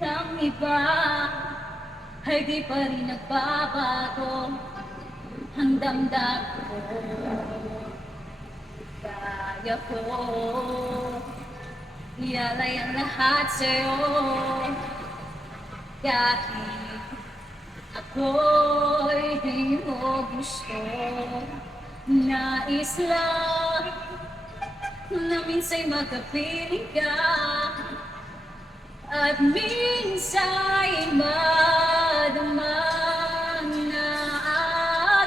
ng iba ay di pa rin nagbabago ang damdamin ko. Kaya ko ialay ang lahat sa'yo kahit ako'y di mo gusto. Nais lang na minsa'y magkapiling ka at minsa'y madamang na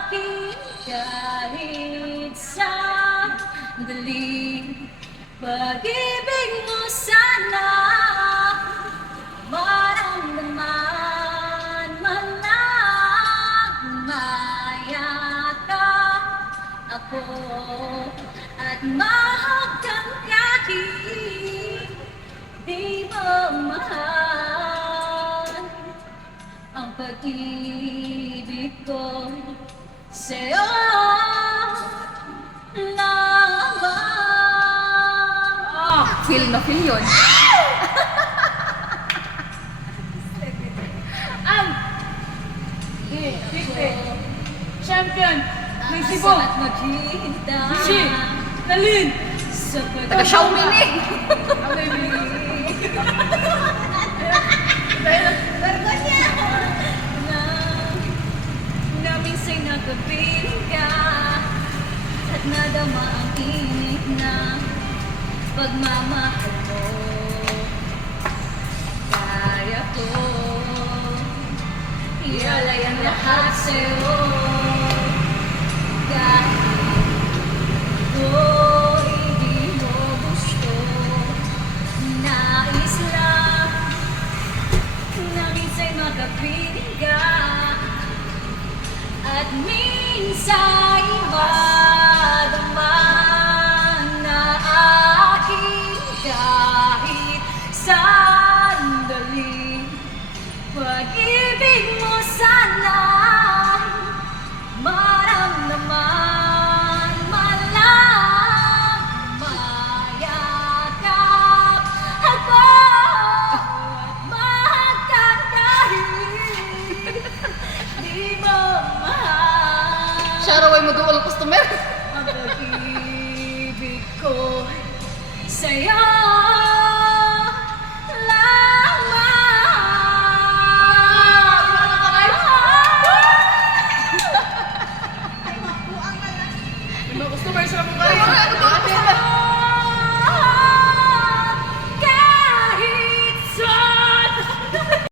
aking kahit sandali. Pag-ibig mo sana maramdaman man lang mayakap ako at mahagkan kahit di mo mahal ang pag-ibig ko sa'yo lamang. Feel na feel yun. Ang champion ng Cebu, At maghihintay si Nalin. sa Taga Xiaomi ni. Vergonya na minsa'y nagkapiling ka at nadama ang init na pagmamahal mo. Kaya ko ialay ang lahat sa'yo kahit ako'y di mo gusto. Nais lang na minsa'y makapiling ka at minsan